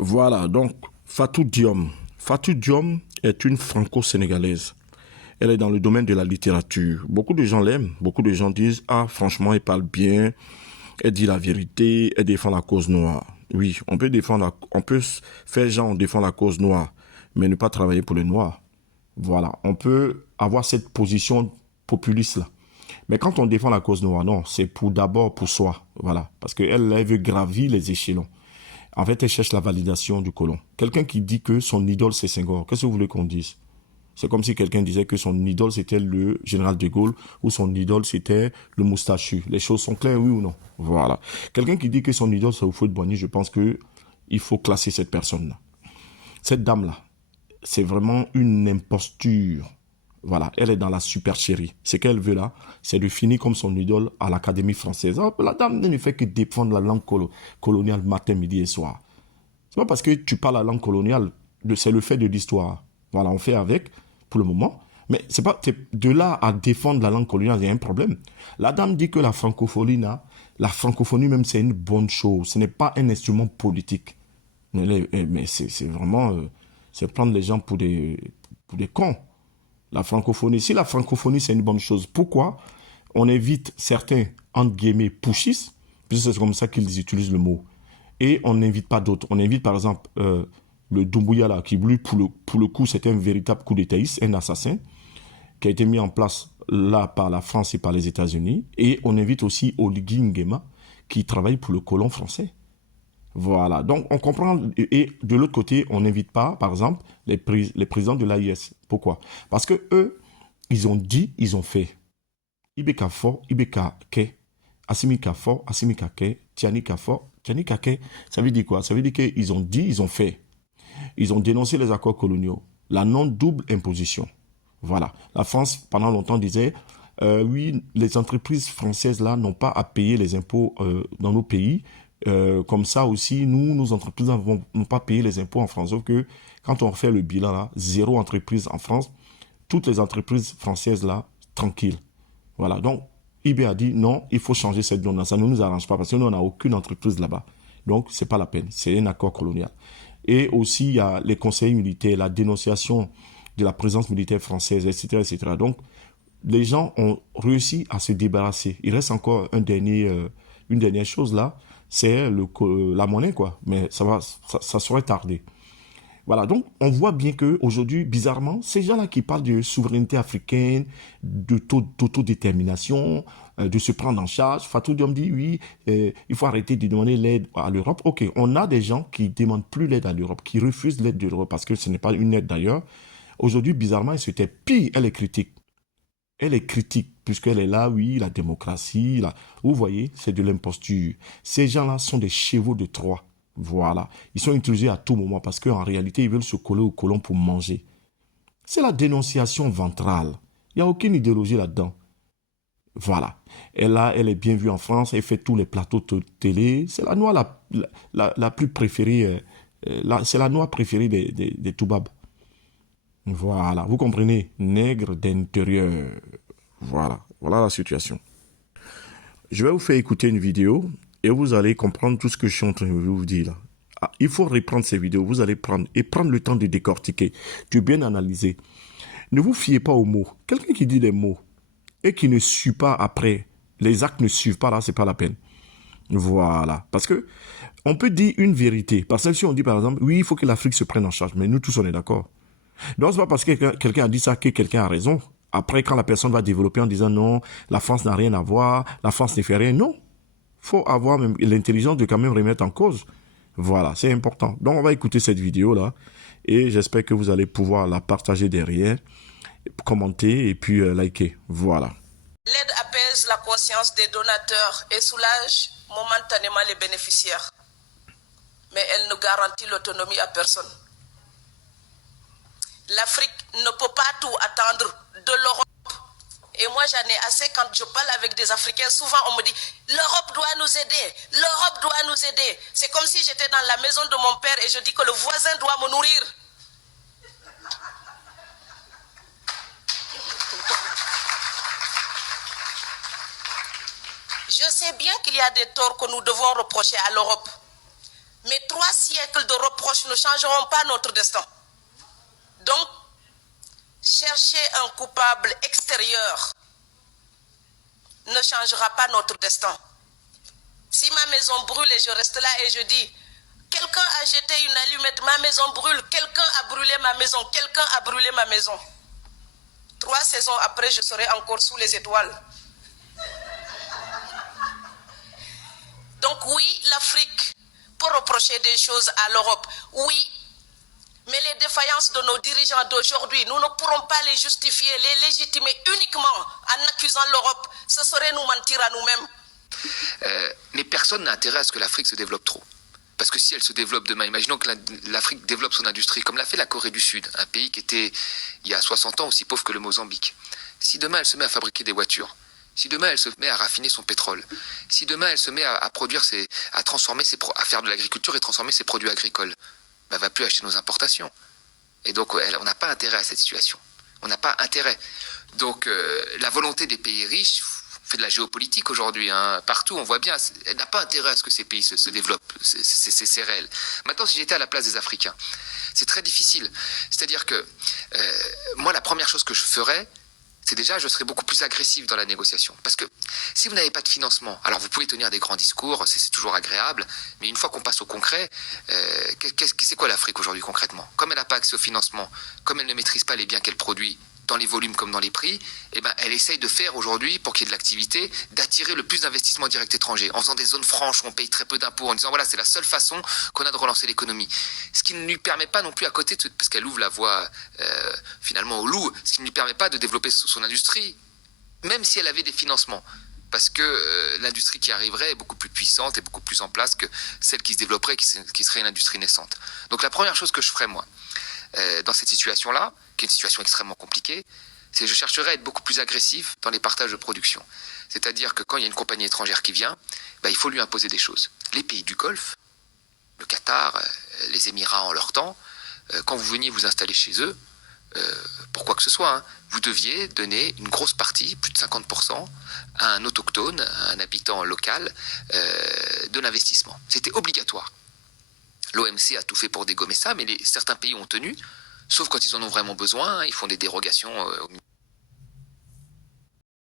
Voilà, donc Fatou Diom. Fatou Diom est une franco-sénégalaise. Elle est dans le domaine de la littérature. Beaucoup de gens l'aiment. Beaucoup de gens disent, ah, franchement, elle parle bien, elle dit la vérité, elle défend la cause noire. Oui, on peut on peut faire genre on défend la cause noire, mais ne pas travailler pour les noirs. Voilà, on peut avoir cette position populiste là. Mais quand on défend la cause noire, non, c'est d'abord pour soi. Voilà, parce qu'elle veut gravir les échelons. En fait, elle cherche la validation du colon. Quelqu'un qui dit que son idole c'est Senghor, qu'est-ce que vous voulez qu'on dise? C'est comme si quelqu'un disait que son idole c'était le général de Gaulle ou son idole c'était le moustachu. Les choses sont claires, oui ou non? Voilà. Quelqu'un qui dit que son idole c'est Houphouët-Boigny, je pense que il faut classer cette personne-là. Cette dame-là, c'est vraiment une imposture. Voilà, elle est dans la supercherie. Ce qu'elle veut là, c'est de finir comme son idole à l'Académie française. Oh, la dame ne fait que défendre la langue coloniale matin, midi et soir. C'est pas parce que tu parles la langue coloniale, c'est le fait de l'histoire. Voilà, on fait avec pour le moment. Mais c'est pas de là à défendre la langue coloniale, il y a un problème. La dame dit que la francophonie même, c'est une bonne chose. Ce n'est pas un instrument politique. Mais c'est vraiment, c'est prendre les gens pour des cons. La francophonie, si la francophonie c'est une bonne chose, pourquoi on évite certains, entre guillemets, pushistes, puisque c'est comme ça qu'ils utilisent le mot, et on n'invite pas d'autres. On invite par exemple le Doumbouya là, qui lui, pour le coup, c'était un véritable coup d'étaïste, un assassin, qui a été mis en place là par la France et par les États-Unis, et on invite aussi Oligui Nguema, qui travaille pour le colon français. Voilà, donc on comprend, et de l'autre côté, on n'invite pas, par exemple, les présidents de l'AIS. Pourquoi? Parce que eux, ils ont dit, ils ont fait. Ibeka fort, Ibeka ke, Assimi fort, Assimi ke, Tiani fort, Tiani ke. Ça veut dire quoi? Ça veut dire qu'ils ont dit, ils ont fait. Ils ont dénoncé les accords coloniaux, la non-double imposition. Voilà, la France, pendant longtemps, disait, oui, les entreprises françaises là n'ont pas à payer les impôts dans nos pays. Comme ça aussi, nos entreprises n'ont pas payé les impôts en France. Sauf que quand on fait le bilan là, zéro entreprise en France, toutes les entreprises françaises là, tranquilles. Voilà, donc IB a dit non, il faut changer cette donne-là. Ça ne nous arrange pas parce que nous, on n'a aucune entreprise là-bas. Donc, c'est pas la peine. C'est un accord colonial. Et aussi, il y a les conseils militaires, la dénonciation de la présence militaire française, etc., etc. Donc, les gens ont réussi à se débarrasser. Il reste encore une dernière chose là, c'est la monnaie, quoi. Mais ça serait tardé. Voilà, donc on voit bien que aujourd'hui, bizarrement, ces gens-là qui parlent de souveraineté africaine, d'autodétermination, de se prendre en charge, Fatou Diom dit oui, il faut arrêter de demander l'aide à l'Europe. Ok, on a des gens qui demandent plus l'aide à l'Europe, qui refusent l'aide de l'Europe parce que ce n'est pas une aide d'ailleurs. Aujourd'hui, bizarrement, elle se tait pire, elle est critique. Elle est critique, puisqu'elle est là, oui, la démocratie, là. Vous voyez, c'est de l'imposture. Ces gens-là sont des chevaux de Troie. Voilà. Ils sont utilisés à tout moment parce qu'en réalité, ils veulent se coller au colon pour manger. C'est la dénonciation ventrale. Il n'y a aucune idéologie là-dedans. Voilà. Elle est bien vue en France, elle fait tous les plateaux de télé. C'est la noix la plus préférée. C'est la noix préférée des Toubabs. Voilà, vous comprenez, nègre d'intérieur. Voilà, voilà la situation. Je vais vous faire écouter une vidéo et vous allez comprendre tout ce que je suis en train de vous dire là. Ah, il faut reprendre ces vidéos, vous allez prendre le temps de décortiquer, de bien analyser. Ne vous fiez pas aux mots. Quelqu'un qui dit des mots et qui ne suit pas après, les actes ne suivent pas là, c'est pas la peine. Voilà, parce que on peut dire une vérité. Parce que si on dit par exemple, oui, il faut que l'Afrique se prenne en charge, mais nous tous on est d'accord. Donc, c'est pas parce que quelqu'un a dit ça que quelqu'un a raison. Après, quand la personne va développer en disant non, la France n'a rien à voir, la France ne fait rien, non. Faut avoir même l'intelligence de quand même remettre en cause. Voilà, c'est important. Donc, on va écouter cette vidéo-là et j'espère que vous allez pouvoir la partager derrière, commenter et puis liker. Voilà. L'aide apaise la conscience des donateurs et soulage momentanément les bénéficiaires. Mais elle ne garantit l'autonomie à personne. L'Afrique ne peut pas tout attendre de l'Europe. Et moi, j'en ai assez quand je parle avec des Africains. Souvent, on me dit, l'Europe doit nous aider. L'Europe doit nous aider. C'est comme si j'étais dans la maison de mon père et je dis que le voisin doit me nourrir. Je sais bien qu'il y a des torts que nous devons reprocher à l'Europe. Mais 3 siècles de reproches poche ne changeront pas notre destin. Donc, chercher un coupable extérieur ne changera pas notre destin. Si ma maison brûle et je reste là et je dis, quelqu'un a jeté une allumette, ma maison brûle, quelqu'un a brûlé ma maison, quelqu'un a brûlé ma maison. 3 saisons après, je serai encore sous les étoiles. Donc oui, l'Afrique peut reprocher des choses à l'Europe, oui, mais les défaillances de nos dirigeants d'aujourd'hui, nous ne pourrons pas les justifier, les légitimer uniquement en accusant l'Europe. Ce serait nous mentir à nous-mêmes. Mais personne n'a intérêt à ce que l'Afrique se développe trop. Parce que si elle se développe demain, imaginons que l'Afrique développe son industrie, comme l'a fait la Corée du Sud, un pays qui était, il y a 60 ans, aussi pauvre que le Mozambique. Si demain elle se met à fabriquer des voitures, si demain elle se met à raffiner son pétrole, si demain elle se met à produire, à transformer à faire de l'agriculture et transformer ses produits agricoles, elle ne va plus acheter nos importations. Et donc on n'a pas intérêt à cette situation. On n'a pas intérêt. Donc la volonté des pays riches fait de la géopolitique aujourd'hui, hein. Partout on voit bien, elle n'a pas intérêt à ce que ces pays se développent, c'est réel. Maintenant, si j'étais à la place des Africains, c'est très difficile. C'est-à-dire que moi, la première chose que je ferais, c'est déjà, je serais beaucoup plus agressif dans la négociation. Parce que si vous n'avez pas de financement, alors vous pouvez tenir des grands discours, c'est toujours agréable, mais une fois qu'on passe au concret, c'est quoi l'Afrique aujourd'hui concrètement? Comme elle n'a pas accès au financement, comme elle ne maîtrise pas les biens qu'elle produit, dans les volumes comme dans les prix, eh ben, elle essaye de faire aujourd'hui, pour qu'il y ait de l'activité, d'attirer le plus d'investissements directs étrangers, en faisant des zones franches où on paye très peu d'impôts, en disant voilà, c'est la seule façon qu'on a de relancer l'économie. Ce qui ne lui permet pas non plus à côté, parce qu'elle ouvre la voie finalement au loup, ce qui ne lui permet pas de développer son industrie, même si elle avait des financements. Parce que l'industrie qui arriverait est beaucoup plus puissante et beaucoup plus en place que celle qui se développerait, qui serait une industrie naissante. Donc la première chose que je ferais, moi, dans cette situation-là, qui est une situation extrêmement compliquée, c'est que je chercherais à être beaucoup plus agressif dans les partages de production. C'est-à-dire que quand il y a une compagnie étrangère qui vient, il faut lui imposer des choses. Les pays du Golfe, le Qatar, les Émirats en leur temps, quand vous veniez vous installer chez eux, pour quoi que ce soit, hein, vous deviez donner une grosse partie, plus de 50%, à un autochtone, à un habitant local, de l'investissement. C'était obligatoire. L'OMC a tout fait pour dégommer ça, mais certains pays ont tenu, sauf quand ils en ont vraiment besoin, ils font des dérogations au